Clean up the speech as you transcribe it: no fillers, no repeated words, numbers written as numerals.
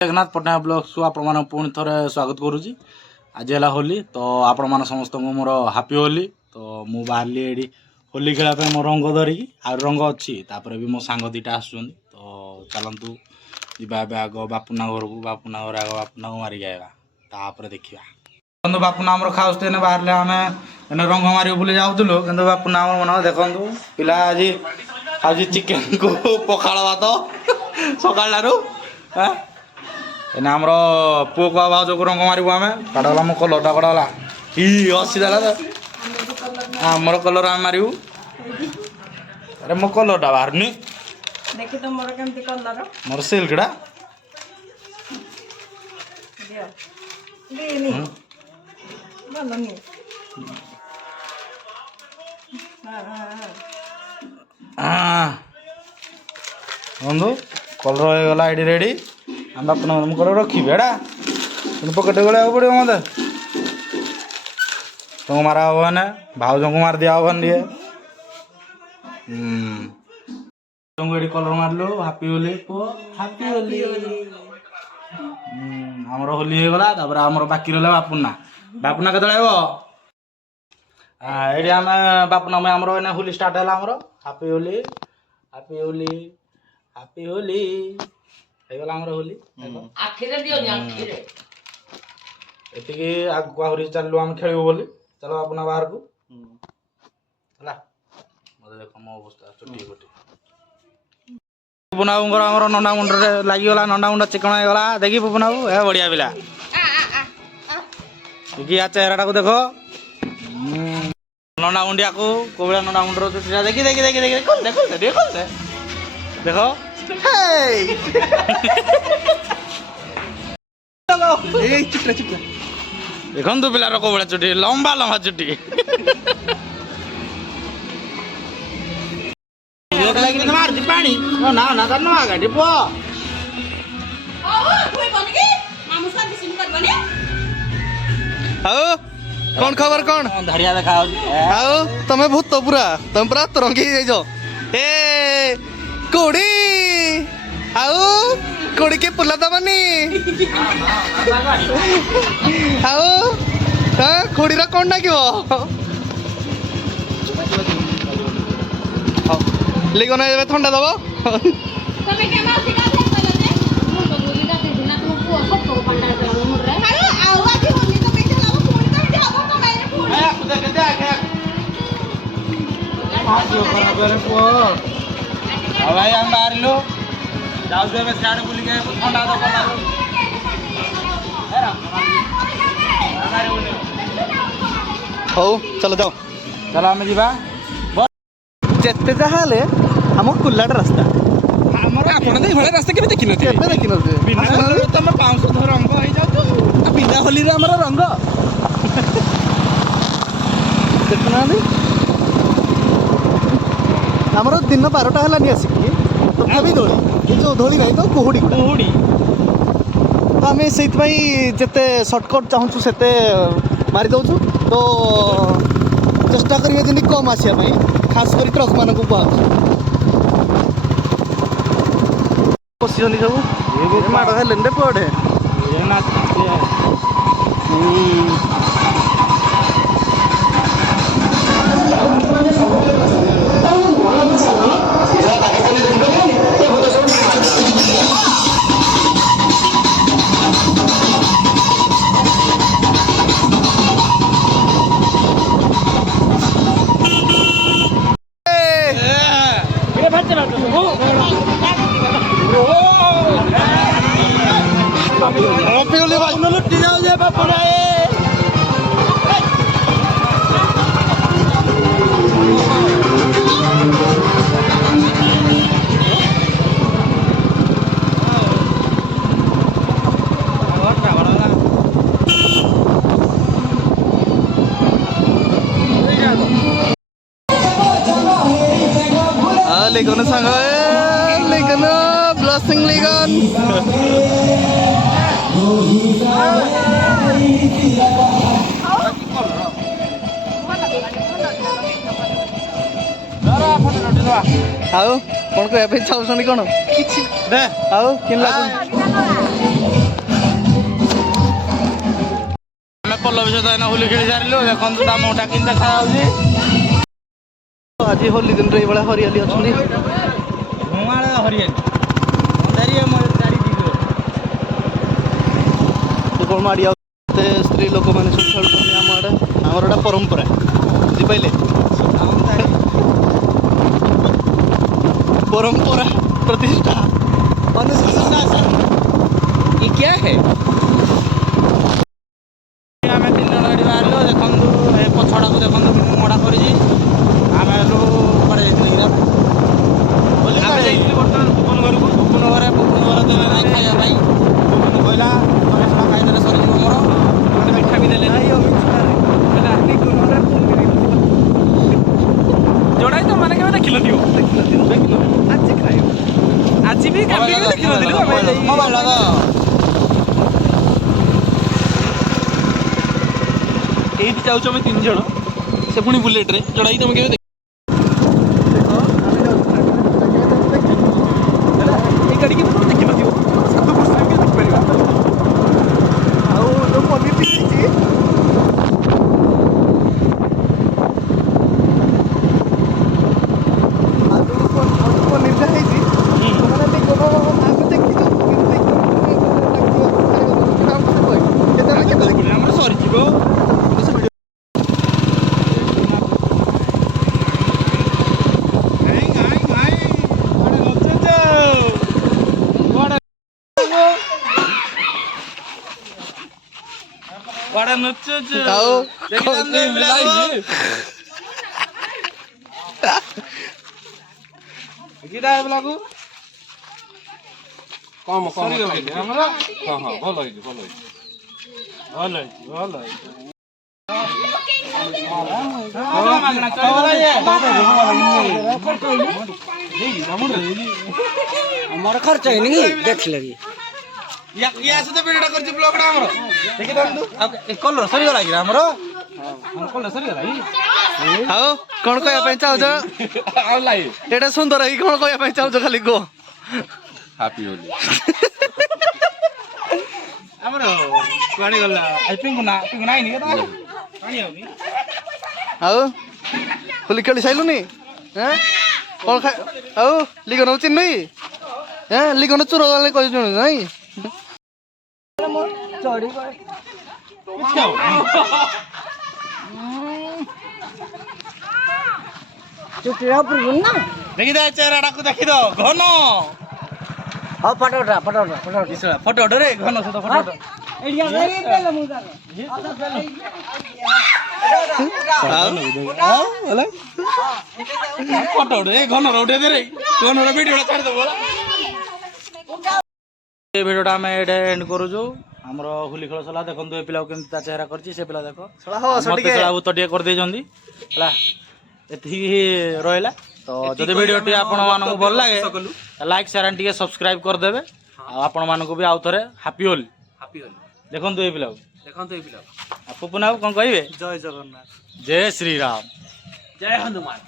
जगन्नाथ पटना ब्लॉग्स को आपण पुणी थरे स्वागत करुच्ची। आज है होली तो आपण मान समस्त मोर हापी होली। तो मु बाहरली एडी होली खेलापे मो रंग धरिकी आ रंग अच्छी तापर भी मो सांग दीटा आसुन तो चलतु जा आग बापुना घर को बापुना घर आग बापुना को मारिक आएगा तापर देखा देखो बापुना आम खाऊते बाहर आम रंग मार बुले जाऊलु कि बापुना मन देखु पिला आज आज चिकेन को पखाड़ भात सकाल एने आमर पुओ को भाज को रंग मारू आम काटगला मो कलरटा कटागला हसीदेला तो आमर कलर आम मारू अरे मो कलरटा बाहरनी देखि तो मोर केमती कलर मोर सिल्कड़ा दियो देनी बोलनी बंधु कलर हो गला आईडी रेडी हम अपना कर रखी बेड़ा पकेट गले पड़ो मत तुम मारा हम ना भाज को मार दिया हम ये कलर मारलु हापी होली हापी होली आमर होली हो गला आमर बाकी रहा बापुना बापुना के ये आम बापुना में आमर होली स्टार्ट है आमर हापी होली हापी होली हापी होली ହେଇଗଲା ଆମର ହୋଲି ଆଖିରେ ଦିଅନି ଆଖିରେ ଏତିକି ଆଗକୁ ଆହୁରି ଚାଲିଲୁ ଆମେ ଖେଳିବୁ ବୋଲି ଚାଲ ଆପଣ ବାହାରକୁ ହେଲା ମତେ ଦେଖ ମୋ ଅବସ୍ଥା ଚୁଟି ଗୋଟି ପୁପୁନାବୁଙ୍କର ଆମର ନଣ୍ଡା ମୁଣ୍ଡରେ ଲାଗିଗଲା ନଣ୍ଡା ମୁଣ୍ଡ ଚିକଣ ହେଇଗଲା ଦେଖି ପୁପୁନାବୁ ଏ ବଢିଆ ପିଲା ଦେଖି ଆ ଚେହେରାଟାକୁ ଦେଖ ନଣ୍ଡା ମୁଣ୍ଡିଆକୁ କୋଉ ଭଳିଆ ନଣ୍ଡା ମୁଣ୍ଡର ଚୁଟିଟା ଦେଖି ଦେଖି ଦେଖି ଦେଖି ଦେଖ ଦେଖନ୍ତୁ ପିଲାର କୋଉ ଭଳିଆ ଚୁଟି ଲମ୍ବା ଲମ୍ବା ଚୁଟି ମାରୁଛି ପାଣି ନା ନା ତାର ନୂଆ ଗାଡି ପୁଅ ଆଉ କଣ ଖବର କଣ ଧରିଆ ଦେଖା ହଉଛି ଆଉ ତମେ ଭୂତ ପୁରା ତମେ ପୁରା ତରଙ୍ଗି ଯାଇଛ ଏ କୋଡ଼ି ଆଉ କୋଡ଼ି के पुला दबनी ଆଉ କୋଡ଼ିର କଣ ଡାକିବ লিগন ଏବେ ଥଣ୍ଡା ଦବ ତମେ କେମା ସିକା ଦେଖଲା ଯେ ମୁଁ ତ ବୁଲି ଯାତେ ଦିନା ତୁମ ପୁଅ ସତ ପାଣ୍ଡା ଦେଲା ମୁଣ୍ଡରେ ଆଉ ଆଜି ହୋଲି ତ କେତେ ଲାଗ ପୁଣି ତ ହେଠି ହବ ତ ମାଇରେ ପୁଣି ଦେଖ ଦେଖ ଆସିବ ଖରାପରେ ପୁଅ ଆଉ ଭାଇ ଆମେ ବାହାରିଲୁ ଯାଉଛୁ ଏବେ ସିଆଡ଼େ ବୁଲିକି ଥଣ୍ଡା ଦବ ହଉ ଚାଲ ଯାଅ ଚାଲ ଆମେ ଯିବା ଯେତେ ଯାହା ହେଲେ ଆମ କୁଲାଟା ରାସ୍ତା ଆମର ଆପଣ ତ ଏଇଭଳିଆ ରାସ୍ତା କେବେ ଦେଖିନଥିବେ କେବେ ଦେଖିନଥିବେ ତମ ପାଉଁଶ ରଙ୍ଗ ହେଇଯାଉଛୁ ବିନା ହୋଲିରେ ଆମର ରଙ୍ଗ ଦେଖୁନାହାନ୍ତି ଆମର ଦିନ 12ଟା ହେଲାନି ଆସିକି ତଥାପି ଦୋଳି କିନ୍ତୁ ଦୋଳି ନାହିଁ ତ କୁହୁଡ଼ି କୁହୁଡ଼ି ତ ଆମେ ସେଇଥିପାଇଁ ଯେତେ ସର୍ଟକଟ୍ ଚାହୁଁଛୁ ସେତେ ମାରି ଦେଉଛୁ ତ ଚେଷ୍ଟା କରିବେ ଯେମିତି କମ୍ ଆସିବା ପାଇଁ ଖାସ୍ କରି ଟ୍ରକ୍ମାନଙ୍କୁ କୁହାହେଉଛି ବସିଛନ୍ତି ସବୁ ମାଡ଼ ହେଲେନି ରେ ପଡ଼େ लुटी जाओ जे बापुना লিগন সাঙ্গ লিগন ব্লসিং লিগন Para, ଆଉ କ'ଣ କହିବା ପାଇଁ ଚାହୁଁଛନ୍ତି କ'ଣ କିଛି ଆଉ କେମିତି ଲାଗୁଛି ଆମେ ପଲ୍ଲବୀ ସହିତ ଏଇନା ହୋଲି ଖେଳି ସାରିଲୁ ଦେଖନ୍ତୁ ତା ମୁହଁଟା କେମିତି ଦେଖାଯାଉଛି ଆଜି ହୋଲି ଦିନରେ ଏଇଭଳିଆ ହରିଆଲି ଅଛନ୍ତି କ'ଣ ମାଡ଼ି ଆଉ ସ୍ତ୍ରୀ ଲୋକମାନେ ସବୁ ଖେଳୁଛନ୍ତି ଆମ ଆଡ଼େ ଆମର ଏଇଟା ପରମ୍ପରା ବୁଝିପାରିଲେ परंपरा प्रतिष्ठा अनुशासन ये क्या है ଆମେ 3 ଜଣ ଏଠି ବାହାରିଲୁ ଦେଖନ୍ତୁ ଏ ପଛଟାକୁ ଦେଖନ୍ତୁ କେମିତି ମଡ଼ା କରିଛି ଆମେ ହେଲୁ କୁଆଡ଼େ ଯାଇଥିଲୁ ଆମେ ଯାଇଥିଲୁ ବର୍ତ୍ତମାନ ପୁପୁନ ଘରକୁ ପୁପୁନ ଘରେ ଦେଲେ ନାହିଁ ଖାଇବା ପାଇଁ ପୁପୁନ କହିଲା ତମେ ସେଟା ଖାଇଦେଲେ ସରିଯିବ ମୋର ଗୋଟେ ମିଠା ବି ଦେଲେ ଯୋଉଟା ତ ମାନେ କେବେ ଦେଖିନଥିବ ଆଜି ବି କାଲି ବି ଦେଖିନଥିଲୁ ମୋବାଇଲ ଏଇଠି ଯାଉଛୁ ଆମେ 3 ଜଣ ସେ ପୁଣି ବୁଲେଟରେ ଯୋଉଟା କି ତମେ କେବେ ଏଇ ଗାଡ଼ିକି ଦେଖିନଥିବ ଦେଖିପାରିବା ଆଉ ଯେଉଁ ପନିର ହେଇଛି ଆଉ ଯେଉଁ ପନିରଟା ହେଇଛି ସେମାନେ ଆମେ ଦେଖିଛୁ କେତେ ଆମର ସରିଯିବ କୁଆଡ଼େ ନୁଚୁଛୁ ଆଉ କମ ସରିଗଲା ଆମର ହଁ ହଁ ଭଲ ହେଇଛି ଭଲ ହେଇଛି ଭଲ ହେଇଛି ଭଲ ହେଇଛି ଆମର ଖର୍ଚ୍ଚ ହେଇନି କି ଦେଖିଲେ କି କଲର ସରିଗଲା କି ଆମର କଲର ସରିଗଲା କି ଆଉ କ'ଣ କହିବା ପାଇଁ ଚାହୁଁଛ ଆଉ ଲାଇ ଏଇଟା ସୁନ୍ଦର ହେଇକି କ'ଣ କହିବା ପାଇଁ ଚାହୁଁଛ ଖାଲି କୁହ ହାପି ହୋଲି ଆମର କୁଆଡ଼େ ଗଲା ପିଙ୍କୁ ନାଇନି କେତେ ପାଣି ଆଉନି ଆଉ ହୋଲି ଖେଳି ସାରିଲୁନି କ'ଣ ଆଉ ଲିଗନ ଚିହ୍ନି ଲିଗନ ଚୋର ଗଲେ କହିଛନ୍ତି ନାଇଁ ଦେଖିଦ ଚେହେରାଟାକୁ ଦେଖିଦ ଘନ ହଉ ଫଟୋ ଉଠା ଫଟୋ ରେ ଘନ ସହିତ ଫଟୋ ଫଟୋ ଘନର ଉଠେଇ ଦେ ଘନର ଭିଡ଼ିଓଟା ଛାଡ଼ିଦେବ ଏ ଭିଡ଼ିଓଟା ଆମେ ଏଇଟା ଏଣ୍ଡ କରୁଛୁ ଆମର ହୋଲି ଖେଳ ସରିଲା ଦେଖନ୍ତୁ ଏ ପିଲାକୁ କେମିତି ତା ଚେହେରା କରିଛି ସେ ପିଲା ଦେଖ ମତେ ଭୂତ ଟିକେ କରିଦେଇଛନ୍ତି ହେଲା ଏତିକି ରହିଲା ତ ଯଦି ଭିଡ଼ିଓଟି ଆପଣମାନଙ୍କୁ ଭଲ ଲାଗେ ଲାଇକ୍ ସେୟାର ଆଣ୍ଡ ଟିକେ ସବସ୍କ୍ରାଇବ କରିଦେବେ ଆଉ ଆପଣମାନଙ୍କୁ ବି ଆଉ ଥରେ ହାପି ହୋଲି ଦେଖନ୍ତୁ ଏ ପିଲାକୁ ଆଉ ପୁପୁନ ବାବୁ କ'ଣ କହିବେ ଜୟ ଜଗନ୍ନାଥ ଜୟ ଶ୍ରୀରାମ ଜୟ ହନୁମାନ